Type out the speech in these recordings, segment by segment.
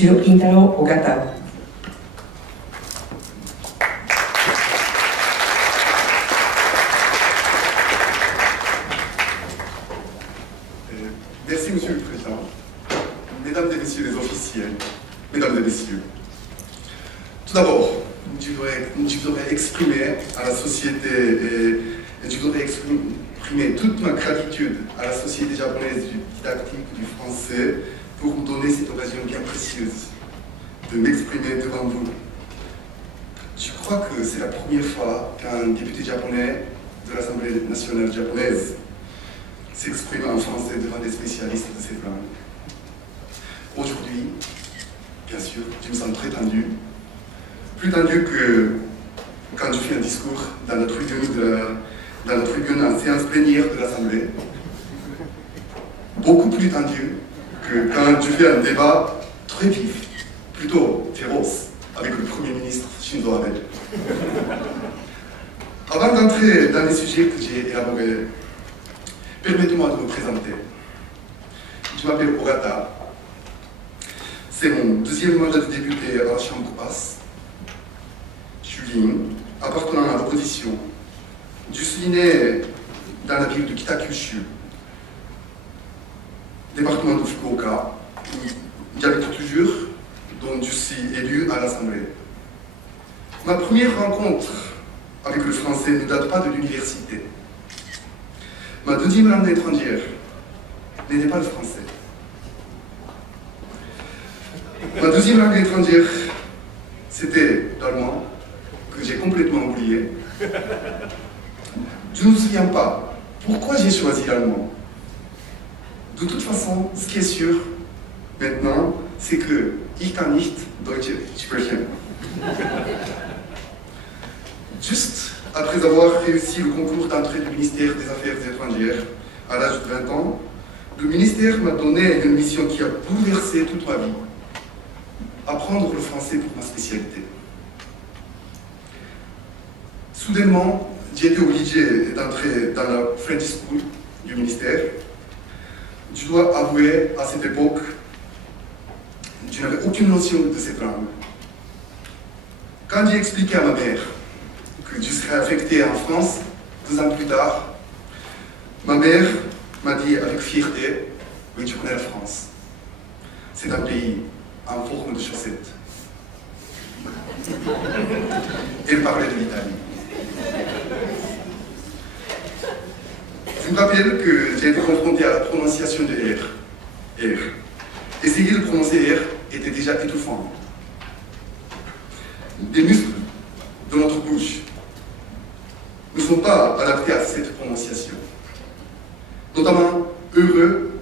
Monsieur Kintaro Ogata. Merci, Monsieur le Président. Mesdames et Messieurs les officiels, Mesdames et Messieurs, tout d'abord, je voudrais exprimer à la société et je voudrais exprimer toute ma gratitude à la Société japonaise du didactique du français pour me donner cette occasion bien précieuse de m'exprimer devant vous. Je crois que c'est la première fois qu'un député japonais de l'Assemblée nationale japonaise s'exprime en français devant des spécialistes de cette langue. Aujourd'hui, bien sûr, je me sens très tendu. Plus tendu que quand je fais un discours dans la tribune en séance plénière de l'Assemblée. Beaucoup plus tendu que quand je fais un débat très vif, plutôt féroce, avec le Premier ministre Shinzo Abe. Avant d'entrer dans les sujets que j'ai élaborés, permettez-moi de me présenter. Je m'appelle Ogata. C'est mon deuxième mandat de député à la Chambre basse. Je suis ligne, appartenant à l'opposition. Je suis né dans la ville de Kitakyushu, département de Fukuoka, où j'habite toujours, dont je suis élu à l'Assemblée. Ma première rencontre avec le français ne date pas de l'université. Ma deuxième langue étrangère n'était pas le français. Ma deuxième langue étrangère, c'était l'allemand, que j'ai complètement oublié. Je ne me souviens pas pourquoi j'ai choisi l'allemand. De toute façon, ce qui est sûr maintenant, c'est que ich kann nicht Deutsch sprechen. Juste après avoir réussi le concours d'entrée du ministère des Affaires étrangères à l'âge de 20 ans, le ministère m'a donné une mission qui a bouleversé toute ma vie. Apprendre le français pour ma spécialité. Soudainement, j'ai été obligé d'entrer dans la French School du ministère. Je dois avouer, à cette époque, je n'avais aucune notion de cette langue. Quand j'ai expliqué à ma mère que je serais affecté en France 2 ans plus tard, ma mère m'a dit avec fierté, oui, tu connais la France. C'est un pays en forme de chaussette. Elle parlait de l'Italie. Je me rappelle que j'ai été confronté à la prononciation de R. R. Essayer de prononcer R était déjà étouffant. Les muscles de notre bouche ne sont pas adaptés à cette prononciation. Notamment, heureux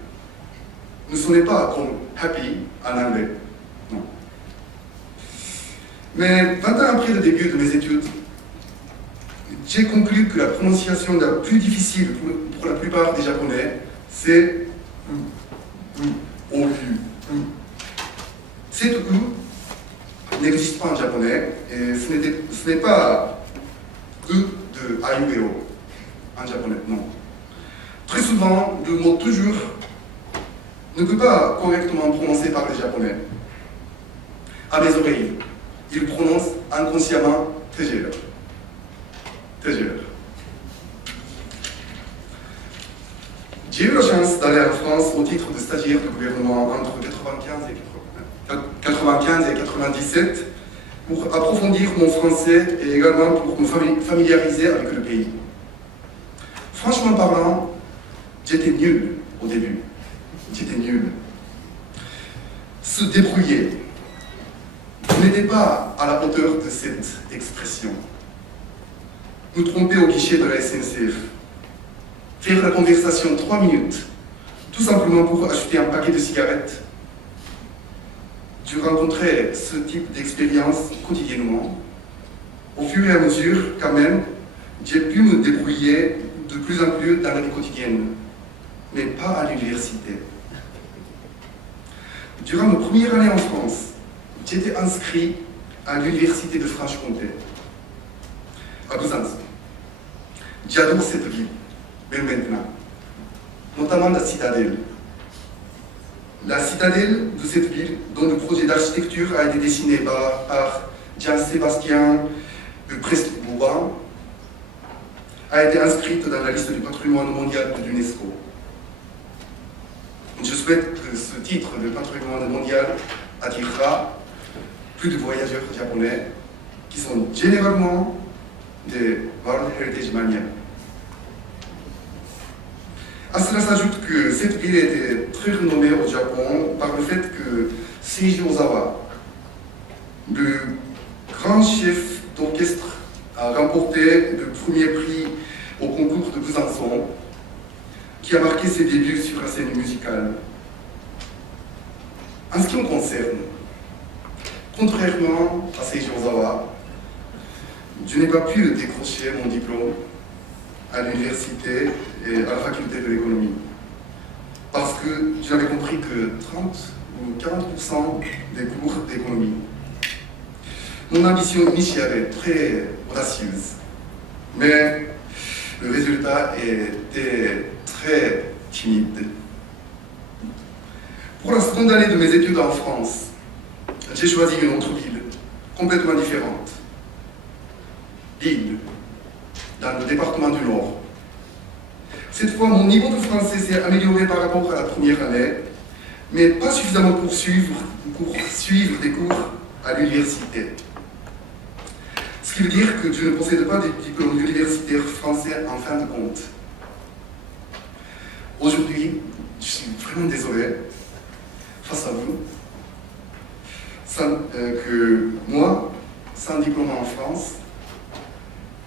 ne sonnait pas comme happy en anglais. Non. Mais 20 ans après le début de mes études, j'ai conclu que la prononciation la plus difficile pour la plupart des Japonais, c'est au vu. Cette U n'existe pas en japonais et ce n'est pas E de Ayueo en japonais, non. Très souvent, le mot toujours ne peut pas correctement prononcer par les Japonais. À mes oreilles, ils prononcent inconsciemment Tejer. Tejer. J'ai eu la chance d'aller en France au titre de stagiaire du gouvernement entre 1995 et 1997 pour approfondir mon français et également pour me familiariser avec le pays. Franchement parlant, j'étais nul au début. J'étais nul. Se débrouiller n'était pas à la hauteur de cette expression. Nous tromper au guichet de la SNCF. Faire la conversation 3 minutes, tout simplement pour acheter un paquet de cigarettes. Je rencontrais ce type d'expérience quotidiennement. Au fur et à mesure, quand même, j'ai pu me débrouiller de plus en plus dans la vie quotidienne, mais pas à l'université. Durant ma première année en France, j'étais inscrit à l'université de Franche-Comté, à Besançon. J'adore cette ville, même maintenant, notamment la citadelle. La citadelle de cette ville, dont le projet d'architecture a été dessiné par Jean-Sébastien de Presbourg, a été inscrite dans la liste du patrimoine mondial de l'UNESCO. Je souhaite que ce titre de patrimoine mondial attirera plus de voyageurs japonais qui sont généralement des World Heritage Mania. À cela s'ajoute que cette ville était très renommée au Japon par le fait que Seiji Ozawa, le grand chef d'orchestre, a remporté le premier prix au concours de Besançon, qui a marqué ses débuts sur la scène musicale. En ce qui me concerne, contrairement à Seiji Ozawa, je n'ai pas pu décrocher mon diplôme à l'université et à la faculté de l'économie. Parce que j'avais compris que 30 ou 40% des cours d'économie. Mon ambition initiale est très audacieuse, mais le résultat était très timide. Pour la seconde année de mes études en France, j'ai choisi une autre ville, complètement différente. Lille, dans le département du Nord. Cette fois, mon niveau de français s'est amélioré par rapport à la première année, mais pas suffisamment pour suivre des cours à l'université. Ce qui veut dire que je ne possède pas de diplôme universitaire français en fin de compte. Aujourd'hui, je suis vraiment désolé face à vous, que moi, sans diplôme en France,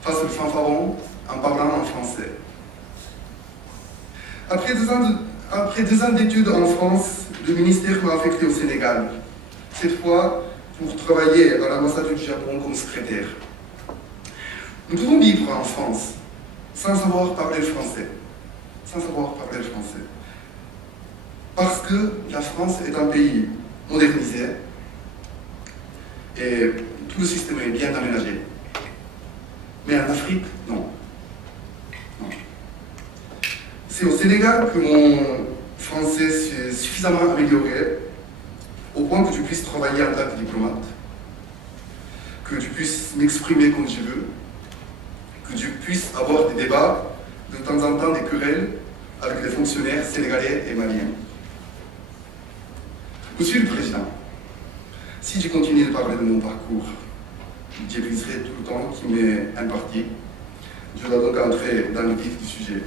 fasse le fanfaron en parlant en français. Après 2 ans d'études en France, le ministère m'a affecté au Sénégal, cette fois pour travailler à l'ambassade du Japon comme secrétaire. Nous pouvons vivre en France sans savoir parler le français. Parce que la France est un pays modernisé et tout le système est bien aménagé. Mais en Afrique, non. C'est au Sénégal que mon français s'est suffisamment amélioré au point que je puisse travailler en tant que diplomate, que je puisse m'exprimer comme je veux, que je puisse avoir des débats, de temps en temps des querelles avec les fonctionnaires sénégalais et maliens. Monsieur le Président, si je continue de parler de mon parcours, j'épuiserai tout le temps qui m'est imparti. Je dois donc entrer dans le vif du sujet.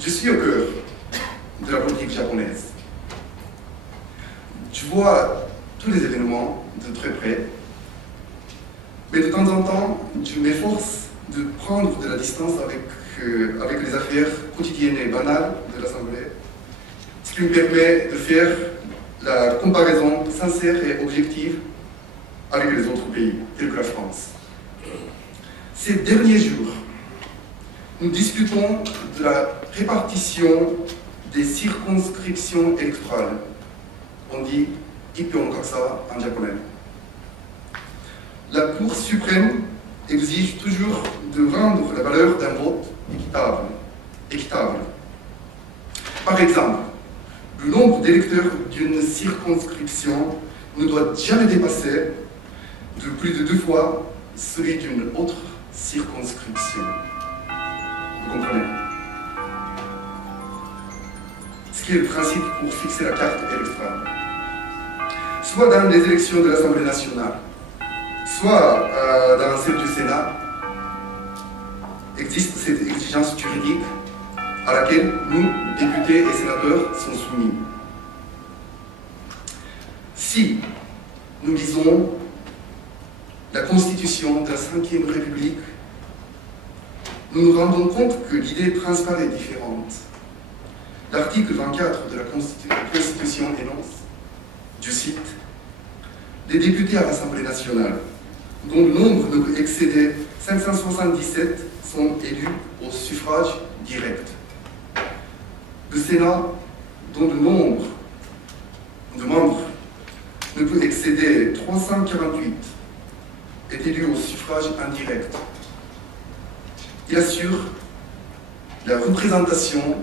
Je suis au cœur de la politique japonaise. Je vois tous les événements de très près, mais de temps en temps, je m'efforce de prendre de la distance avec les affaires quotidiennes et banales de l'Assemblée, ce qui me permet de faire la comparaison sincère et objective avec les autres pays, tels que la France. Ces derniers jours, nous discutons de la répartition des circonscriptions électorales. On dit Ipyonkaksa en japonais. La Cour suprême exige toujours de rendre la valeur d'un vote équitable. Par exemple, le nombre d'électeurs d'une circonscription ne doit jamais dépasser de plus de 2 fois celui d'une autre circonscription. Vous comprenez? Ce qui est le principe pour fixer la carte électorale. Soit dans les élections de l'Assemblée nationale, soit dans celle du Sénat, existe cette exigence juridique à laquelle nous, députés et sénateurs, sommes soumis. Si nous lisons la Constitution de la Ve République, nous nous rendons compte que l'idée principale est différente. L'article 24 de la Constitution énonce, je cite, « Les députés à l'Assemblée nationale, dont le nombre ne peut excéder 577, sont élus au suffrage direct. Le Sénat, dont le nombre de membres ne peut excéder 348, est élu au suffrage indirect. Il assure la représentation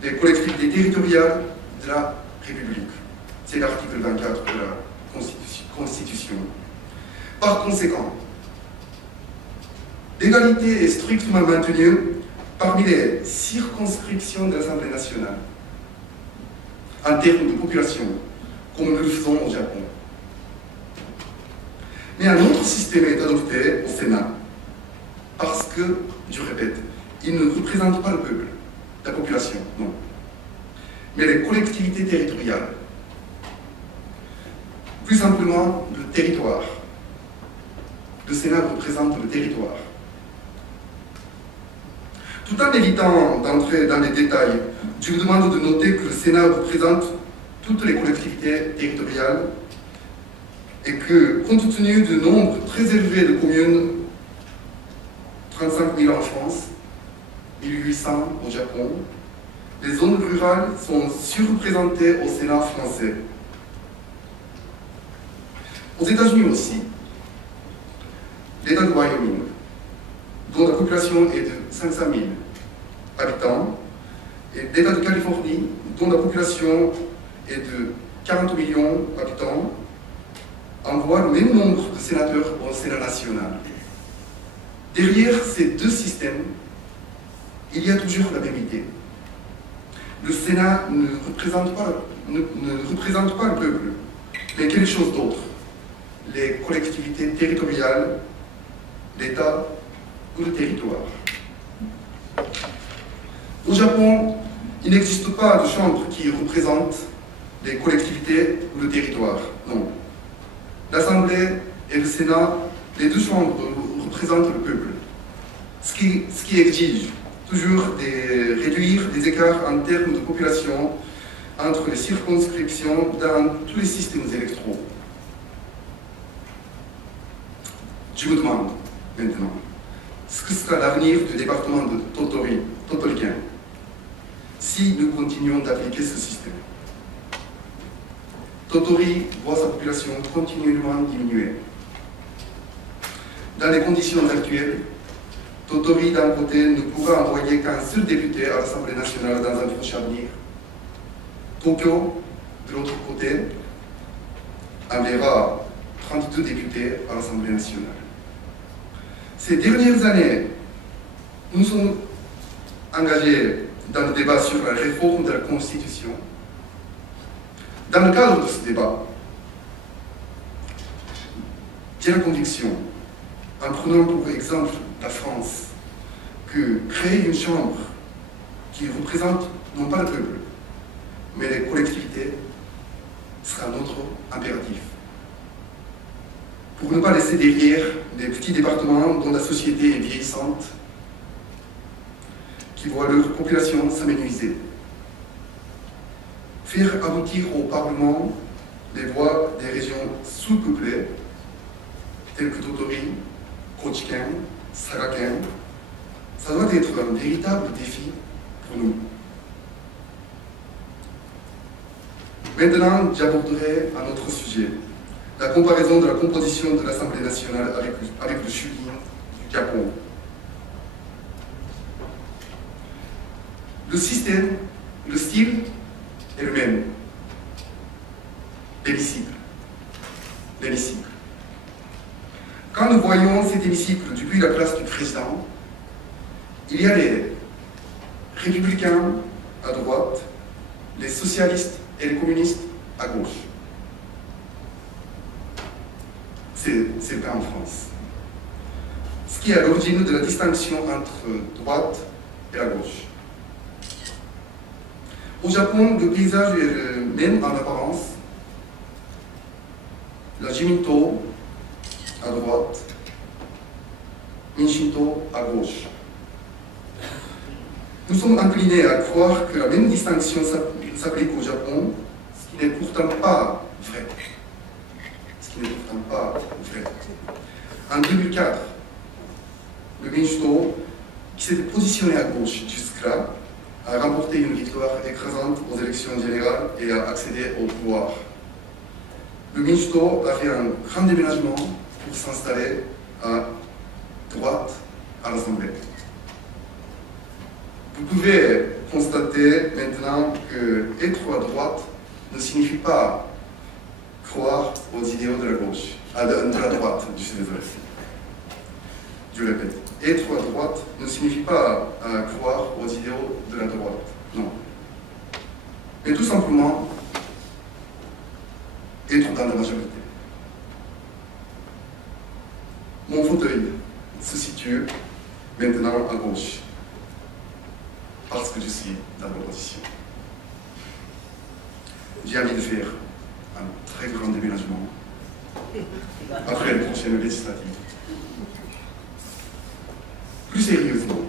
des collectivités territoriales de la République. C'est l'article 24 de la Constitution. Par conséquent, l'égalité est strictement maintenue parmi les circonscriptions de l'Assemblée nationale en termes de population, comme nous le faisons au Japon. Mais un autre système est adopté au Sénat, parce que, je répète, il ne représente pas le peuple, la population, non, mais les collectivités territoriales. Plus simplement, le territoire. Le Sénat représente le territoire. Tout en évitant d'entrer dans les détails, je vous demande de noter que le Sénat représente toutes les collectivités territoriales et que, compte tenu du nombre très élevé de communes, 35 000 en France, 1800 au Japon, les zones rurales sont surreprésentées au Sénat français. Aux États-Unis aussi, l'État de Wyoming, dont la population est de 500 000 habitants, et l'État de Californie, dont la population est de 40 millions d'habitants, envoient le même nombre de sénateurs au Sénat national. Derrière ces deux systèmes, il y a toujours la même idée. Le Sénat ne représente pas le peuple, mais quelque chose d'autre. Les collectivités territoriales, l'État ou le territoire. Au Japon, il n'existe pas de chambre qui représente les collectivités ou le territoire, non. L'Assemblée et le Sénat, les deux chambres représentent le peuple, ce qui exige toujours de réduire les écarts en termes de population entre les circonscriptions dans tous les systèmes électoraux. Je vous demande maintenant, ce que sera l'avenir du département de Totoriken si nous continuons d'appliquer ce système. Totori voit sa population continuellement diminuer. Dans les conditions actuelles, Totori, d'un côté, ne pourra envoyer qu'un seul député à l'Assemblée nationale dans un prochain avenir. Tokyo, de l'autre côté, enverra 32 députés à l'Assemblée nationale. Ces dernières années, nous sommes engagés dans le débat sur la réforme de la Constitution. Dans le cadre de ce débat, j'ai la conviction, en prenant pour exemple la France, que créer une chambre qui représente non pas le peuple, mais les collectivités sera notre impératif. Pour ne pas laisser derrière des petits départements dont la société est vieillissante, qui voient leur population s'amenuiser. Faire aboutir au Parlement les voix des régions sous-peuplées, telles que Totori, Kochiken, Sagaken, ça doit être un véritable défi pour nous. Maintenant, j'aborderai un autre sujet, la comparaison de la composition de l'Assemblée nationale avec le Chunin du Japon. Le système, le style est le même. L'hémicycle. Quand nous voyons cet hémicycle depuis la place du président, il y a les républicains à droite, les socialistes et les communistes à gauche. C'est le cas en France. Ce qui est à l'origine de la distinction entre droite et la gauche. Au Japon, le paysage est le même en apparence. La Jiminto à droite, Minshinto à gauche. Nous sommes inclinés à croire que la même distinction s'applique au Japon, ce qui n'est pourtant pas vrai. En 2004, le Minshinto, qui s'était positionné à gauche jusque-là, a remporté une victoire écrasante aux élections générales et a accédé au pouvoir. Le Minshinto a fait un grand déménagement pour s'installer à droite à l'Assemblée. Vous pouvez constater maintenant que être à droite ne signifie pas croire aux idéaux de la gauche, de la droite, je suis désolé. Je répète, être à droite ne signifie pas croire aux idéaux de la droite, non. Mais tout simplement être dans la majorité. Mon fauteuil se situe maintenant à gauche, parce que je suis dans l'opposition. J'ai envie de faire un très grand déménagement après les prochaines législatives. Plus sérieusement,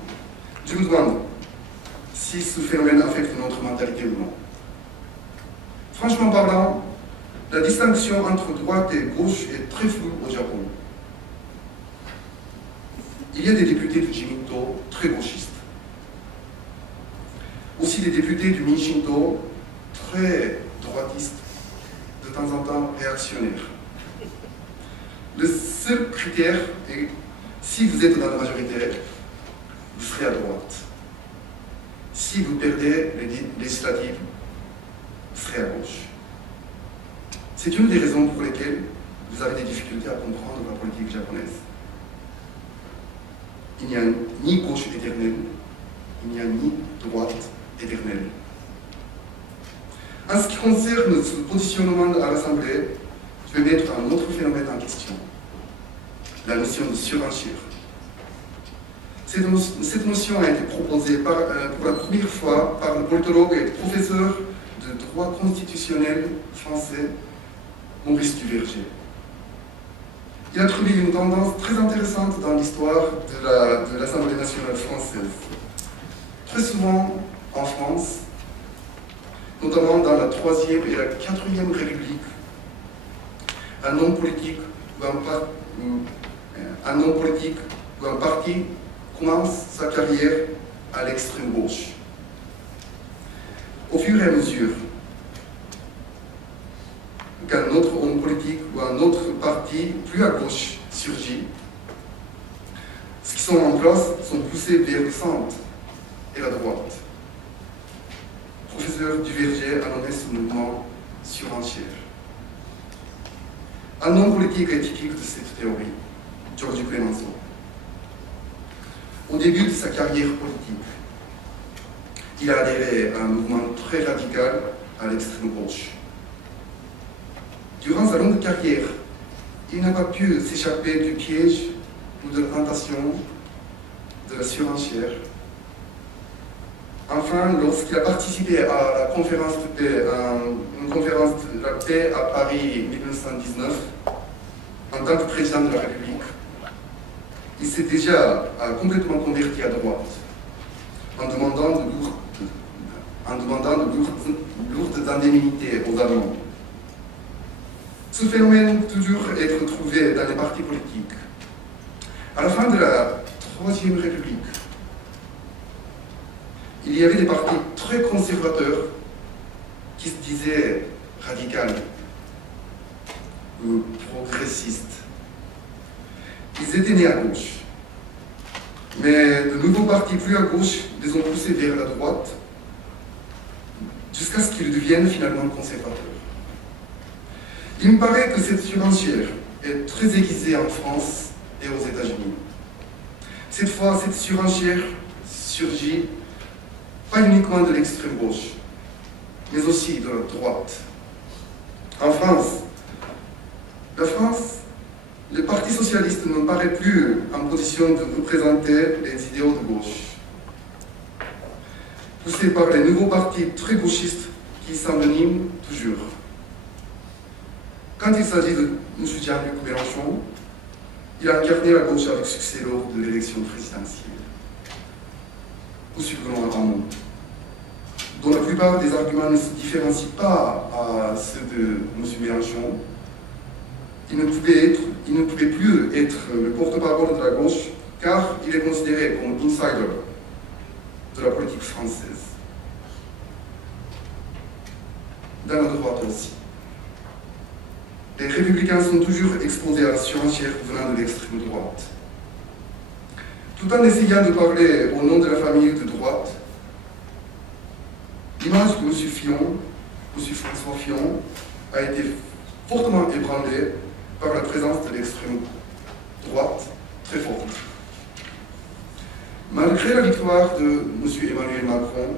je me demande si ce phénomène affecte notre mentalité ou non. Franchement parlant, la distinction entre droite et gauche est très floue au Japon. Il y a des députés du Jiminto très gauchistes. Aussi des députés du Minshinto très droitistes, de temps en temps réactionnaires. Le seul critère est, si vous êtes dans la majorité, vous serez à droite. Si vous perdez les législatives, vous serez à gauche. C'est une des raisons pour lesquelles vous avez des difficultés à comprendre la politique japonaise. Il n'y a ni gauche éternelle, il n'y a ni droite éternelle. En ce qui concerne ce positionnement à l'Assemblée, je vais mettre un autre phénomène en question, la notion de surenchère. Cette notion a été proposée pour la première fois par le politologue et professeur de droit constitutionnel français, Maurice Duverger. Il a trouvé une tendance très intéressante dans l'histoire de l'Assemblée nationale française. Très souvent, en France, notamment dans la 3e et la 4e République, un homme politique ou un parti commence sa carrière à l'extrême gauche. Au fur et à mesure qu'un autre homme politique ou un autre parti plus à gauche surgit, ceux qui sont en place sont poussés vers le centre et la droite. Le professeur Duverger a nommé ce mouvement surenchère. Un homme politique est typique de cette théorie, Giorgio Clemenceau. Au début de sa carrière politique, il a adhéré à un mouvement très radical à l'extrême gauche. Durant sa longue carrière, il n'a pas pu s'échapper du piège ou de la tentation de la surenchère. Enfin, lorsqu'il a participé à la conférence de paix, une conférence de la paix à Paris 1919, en tant que président de la République, il s'est déjà complètement converti à droite, en demandant de lourdes indemnités aux Allemands. Ce phénomène peut toujours être trouvé dans les partis politiques. À la fin de la 3e République, il y avait des partis très conservateurs qui se disaient radicaux ou progressistes. Ils étaient nés à gauche. Mais de nouveaux partis plus à gauche les ont poussés vers la droite jusqu'à ce qu'ils deviennent finalement conservateurs. Il me paraît que cette surenchère est très aiguisée en France et aux États-Unis. Cette fois, cette surenchère surgit pas uniquement de l'extrême gauche, mais aussi de la droite. En France, le Parti socialiste ne paraît plus en position de représenter les idéaux de gauche. Poussé par les nouveaux partis très gauchistes qui s'enveniment toujours. Quand il s'agit de M. Jean-Luc Mélenchon, il a incarné la gauche avec succès lors de l'élection présidentielle. Nous suivrons un monde dont la plupart des arguments ne se différencient pas à ceux de M. Mélenchon. Il ne pouvait plus être le porte-parole de la gauche car il est considéré comme insider de la politique française. Dans la droite aussi. Les républicains sont toujours exposés à la surenchère venant de l'extrême droite. Tout en essayant de parler au nom de la famille de droite, L'image de M. François Fillon, a été fortement ébranlée par la présence de l'extrême droite très forte. Malgré la victoire de M. Emmanuel Macron,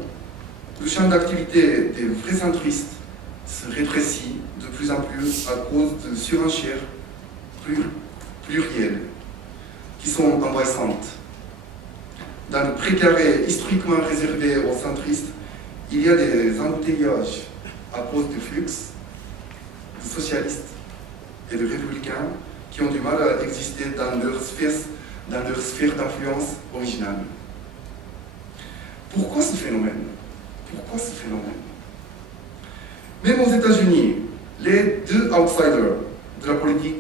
le champ d'activité des vrais centristes se rétrécit de plus en plus à cause de surenchères plurielles qui sont envahissantes. Dans le précaré historiquement réservé aux centristes, il y a des embouteillages à cause de flux de socialistes et de républicains qui ont du mal à exister dans leur sphère d'influence originale. Pourquoi ce phénomène? Pourquoi ce phénomène? Même aux États-Unis, les deux outsiders de la politique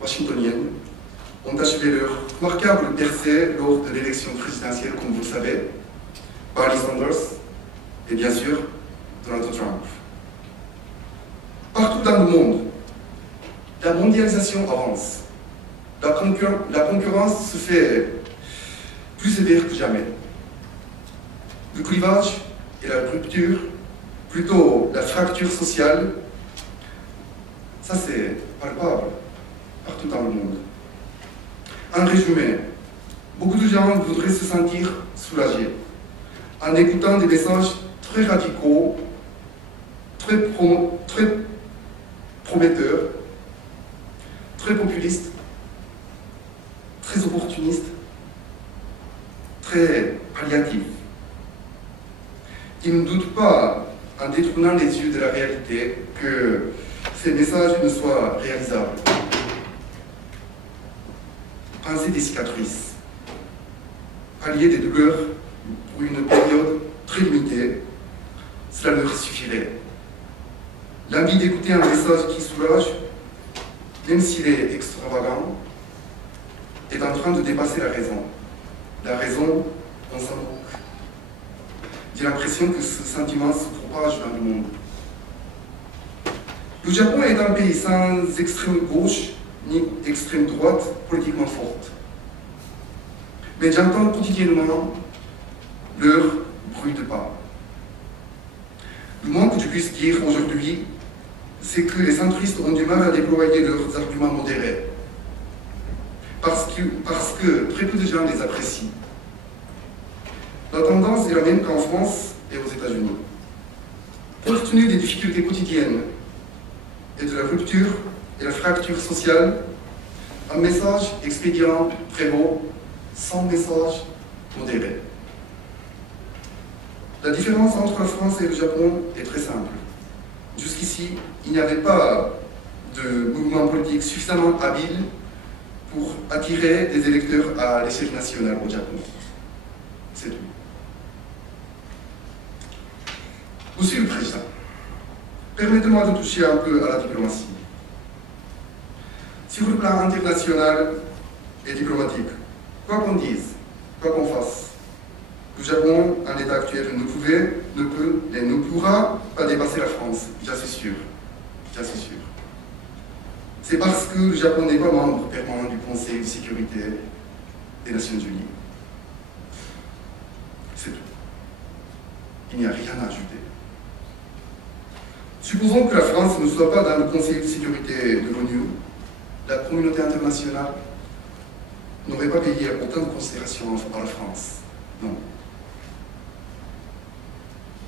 washingtonienne ont achevé leur remarquable percée lors de l'élection présidentielle, comme vous le savez, Bernie Sanders et bien sûr Donald Trump. Partout dans le monde, la mondialisation avance. La concurrence se fait plus sévère que jamais. Le clivage et la rupture, plutôt la fracture sociale, ça c'est palpable partout dans le monde. En résumé, beaucoup de gens voudraient se sentir soulagés en écoutant des messages très radicaux, très prometteurs, très populistes, très opportunistes, très palliatifs. Ils ne doutent pas, en détournant les yeux de la réalité, que ces messages ne soient réalisables. Penser des cicatrices, pallier des douleurs pour une période très limitée, cela leur suffirait. L'envie d'écouter un message qui soulage, même s'il est extravagant, est en train de dépasser la raison. La raison, on s'en moque. J'ai l'impression que ce sentiment se propage dans le monde. Le Japon est un pays sans extrême gauche ni extrême droite politiquement forte. Mais j'entends quotidiennement leur bruit de pas. Le moins que je puisse dire aujourd'hui, c'est que les centristes ont du mal à déployer leurs arguments modérés. Parce que très peu de gens les apprécient. La tendance est la même qu'en France et aux États-Unis. Compte tenu des difficultés quotidiennes et de la rupture et la fracture sociale, un message expédiant prévaut sans message modéré. La différence entre la France et le Japon est très simple. Jusqu'ici, il n'y avait pas de mouvement politique suffisamment habile pour attirer des électeurs à l'échelle nationale au Japon. C'est tout. Monsieur le Président, permettez-moi de toucher un peu à la diplomatie. Sur le plan international et diplomatique, quoi qu'on dise, quoi qu'on fasse, le Japon, en l'état actuel, ne peut et ne pourra pas dépasser la France, j'en suis sûr. J'en suis sûr. C'est parce que le Japon n'est pas membre permanent du Conseil de sécurité des Nations Unies. C'est tout. Il n'y a rien à ajouter. Supposons que la France ne soit pas dans le Conseil de sécurité de l'ONU, la communauté internationale n'aurait pas payé autant de considération à la France. Non.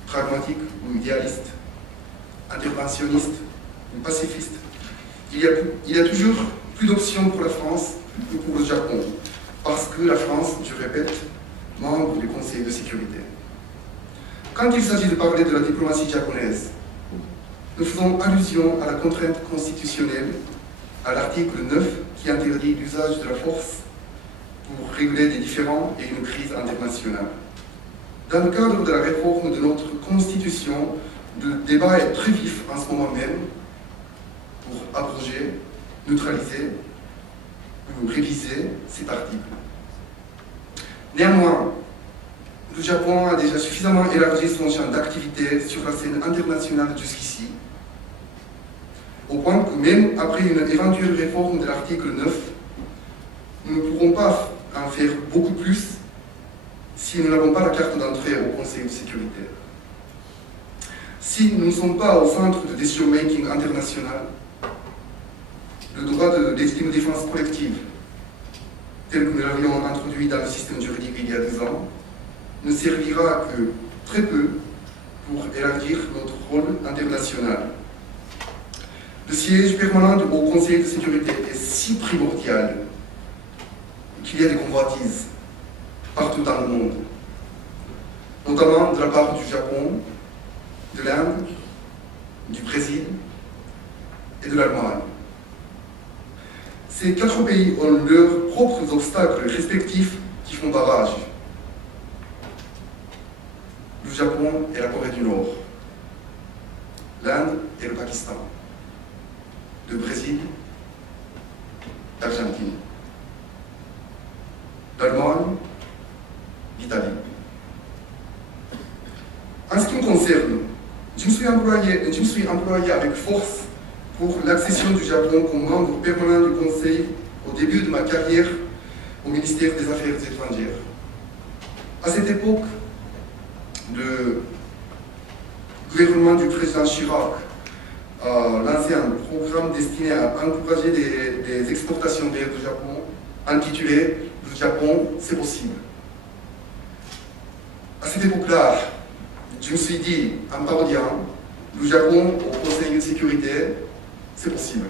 Pragmatique ou idéaliste, interventionniste ou pacifiste, il y a toujours plus d'options pour la France que pour le Japon, parce que la France, je répète, membre du Conseil de sécurité. Quand il s'agit de parler de la diplomatie japonaise, nous faisons allusion à la contrainte constitutionnelle, à l'article 9 qui interdit l'usage de la force pour régler des différends et une crise internationale. Dans le cadre de la réforme de notre Constitution, le débat est très vif en ce moment même pour abroger, neutraliser ou réviser cet article. Néanmoins, le Japon a déjà suffisamment élargi son champ d'activité sur la scène internationale jusqu'ici, au point que même après une éventuelle réforme de l'article 9, nous ne pourrons pas en faire beaucoup plus si nous n'avons pas la carte d'entrée au Conseil de sécurité. Si nous ne sommes pas au centre de decision-making international, le droit de légitime défense collective, tel que nous l'avions introduit dans le système juridique il y a 10 ans, ne servira que très peu pour élargir notre rôle international. Le siège permanent au Conseil de sécurité est si primordial qu'il y a des convoitises partout dans le monde, notamment de la part du Japon, de l'Inde, du Brésil et de l'Allemagne. Ces 4 pays ont leurs propres obstacles respectifs qui font barrage. Le Japon et la Corée du Nord, l'Inde et le Pakistan, le Brésil, l'Argentine, l'Allemagne, l'Italie. En ce qui me concerne, je me suis employé avec force pour l'accession du Japon comme membre permanent du Conseil au début de ma carrière au ministère des Affaires étrangères. À cette époque, le gouvernement du président Chirac a lancé un programme destiné à encourager des exportations vers le Japon, intitulé « Le Japon, c'est possible ». À cette époque-là, je me suis dit, en parodiant, le Japon au Conseil de sécurité, c'est possible.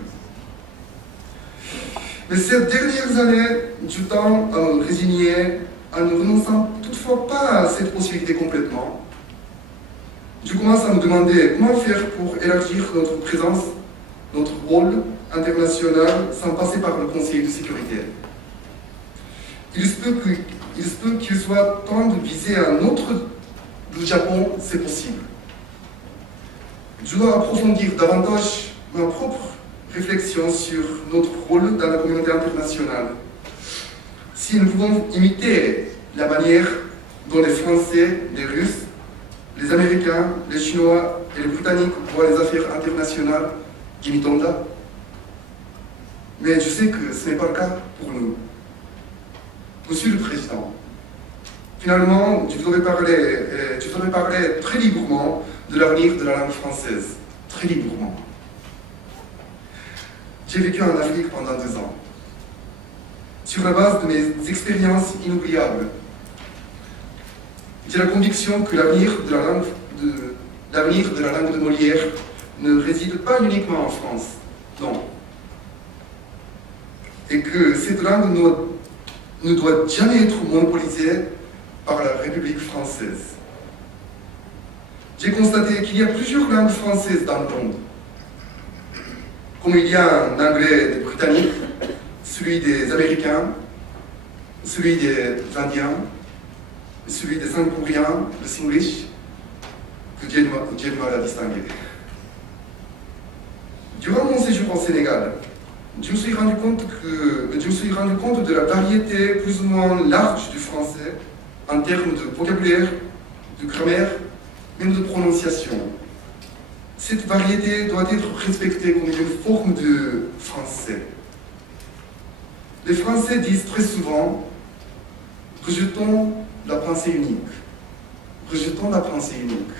Mais ces dernières années, je tends à me résigner en ne renonçant toutefois pas à cette possibilité complètement. Je commence à me demander comment faire pour élargir notre présence, notre rôle international sans passer par le Conseil de sécurité. Il se peut qu'il soit temps de viser un autre. Le Japon, c'est possible. Je dois approfondir davantage ma propre réflexion sur notre rôle dans la communauté internationale. Si nous pouvons imiter la manière dont les Français, les Russes, les Américains, les Chinois et les Britanniques voient les affaires internationales, imitons-la. Mais je sais que ce n'est pas le cas pour nous. Monsieur le Président, finalement, je voudrais parler très librement de l'avenir de la langue française. Très librement. J'ai vécu en Afrique pendant 2 ans. Sur la base de mes expériences inoubliables, j'ai la conviction que l'avenir de la langue de Molière ne réside pas uniquement en France, non. Et que cette langue ne doit jamais être monopolisée par la République française. J'ai constaté qu'il y a plusieurs langues françaises dans le monde. Comme il y a un anglais des Britanniques, celui des Américains, celui des Indiens, celui des Singapouriens, le Singlish, que j'ai du mal à distinguer. Durant mon séjour au Sénégal, je me suis rendu compte de la variété plus ou moins large du français en termes de vocabulaire, de grammaire, même de prononciation. Cette variété doit être respectée comme une forme de français. Les Français disent très souvent « rejetons la pensée unique ». Rejetons la pensée unique,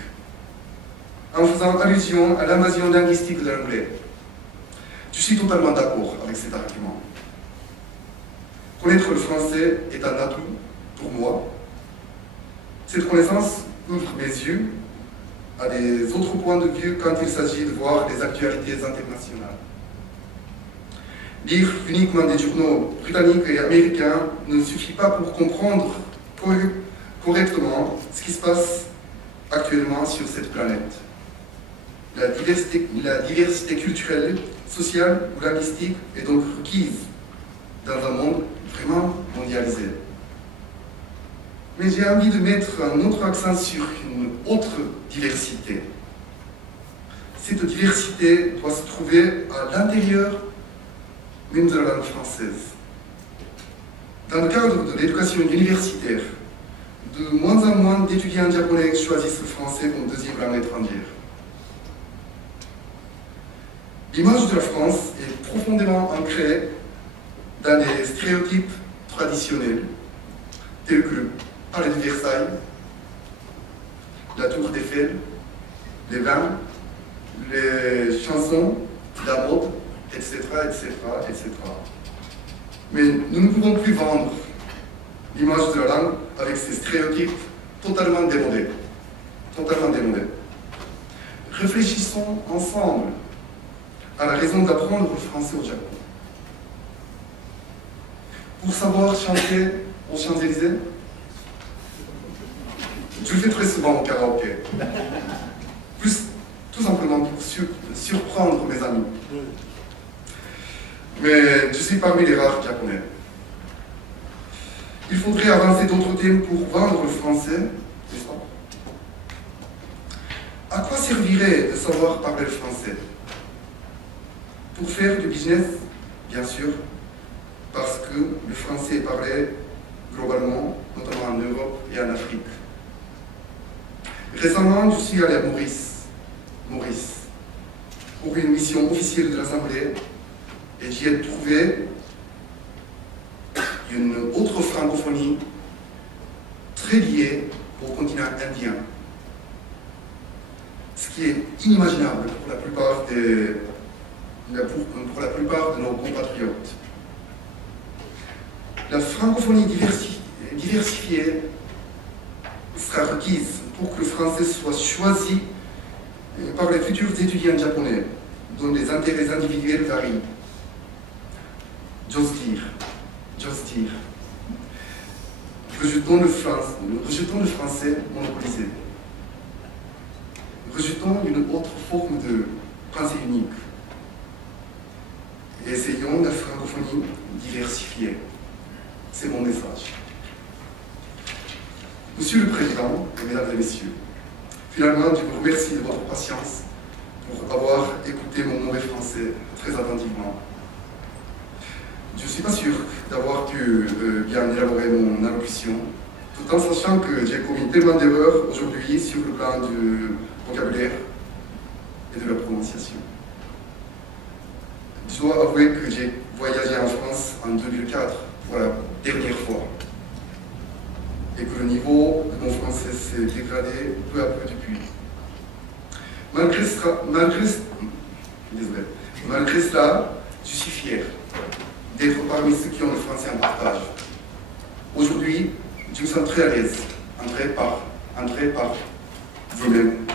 en faisant allusion à l'invasion linguistique de l'anglais. Je suis totalement d'accord avec cet argument. Connaître le français est un atout pour moi. Cette connaissance ouvre mes yeux à des autres points de vue quand il s'agit de voir les actualités internationales. Lire uniquement des journaux britanniques et américains ne suffit pas pour comprendre correctement ce qui se passe actuellement sur cette planète. La diversité culturelle, sociale ou linguistique est donc requise dans un monde vraiment mondialisé. Mais j'ai envie de mettre un autre accent sur une autre diversité. Cette diversité doit se trouver à l'intérieur même de la langue française. Dans le cadre de l'éducation universitaire, de moins en moins d'étudiants japonais choisissent le français comme deuxième langue étrangère. L'image de la France est profondément ancrée dans des stéréotypes traditionnels, tels que le palais de Versailles, la tour d'Eiffel, les vins, les chansons, la mode, etc., etc., etc. Mais nous ne pouvons plus vendre l'image de la langue avec ces stéréotypes totalement démodés. Totalement démodés. Réfléchissons ensemble à la raison d'apprendre le français au Japon. Pour savoir chanter aux Champs-Élysées, je le fais très souvent au karaoké. Plus, tout simplement pour surprendre mes amis. Mais je suis parmi les rares japonais. Il faudrait avancer d'autres thèmes pour vendre le français, n'est-ce pas? À quoi servirait de savoir parler le français? Pour faire du business, bien sûr, parce que le français est parlé globalement, notamment en Europe et en Afrique. Récemment, je suis allé à Maurice, pour une mission officielle de l'Assemblée, et j'y ai trouvé une autre francophonie très liée au continent indien, ce qui est inimaginable pour la plupart de nos compatriotes. La francophonie diversifiée sera requise pour que le français soit choisi par les futurs étudiants japonais, dont les intérêts individuels varient. J'ose dire. Rejetons le français monopolisé. Rejetons une autre forme de pensée unique. Et essayons la francophonie diversifiée. C'est mon message. Monsieur le Président, Mesdames et Messieurs, finalement, je vous remercie de votre patience pour avoir écouté mon mauvais français très attentivement. Je ne suis pas sûr d'avoir pu bien élaborer mon allocution, tout en sachant que j'ai commis tellement d'erreurs aujourd'hui sur le plan du vocabulaire et de la prononciation. Je dois avouer que j'ai voyagé en France en 2004 pour la dernière fois, et que le niveau de mon français s'est dégradé peu à peu depuis. Malgré cela, je suis fier d'être parmi ceux qui ont le français en partage. Aujourd'hui, je me sens très à l'aise, entré par vous-même.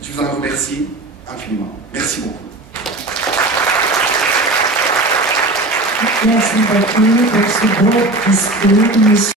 Je vous en remercie infiniment. Merci beaucoup. Merci beaucoup pour ce beau discours, monsieur.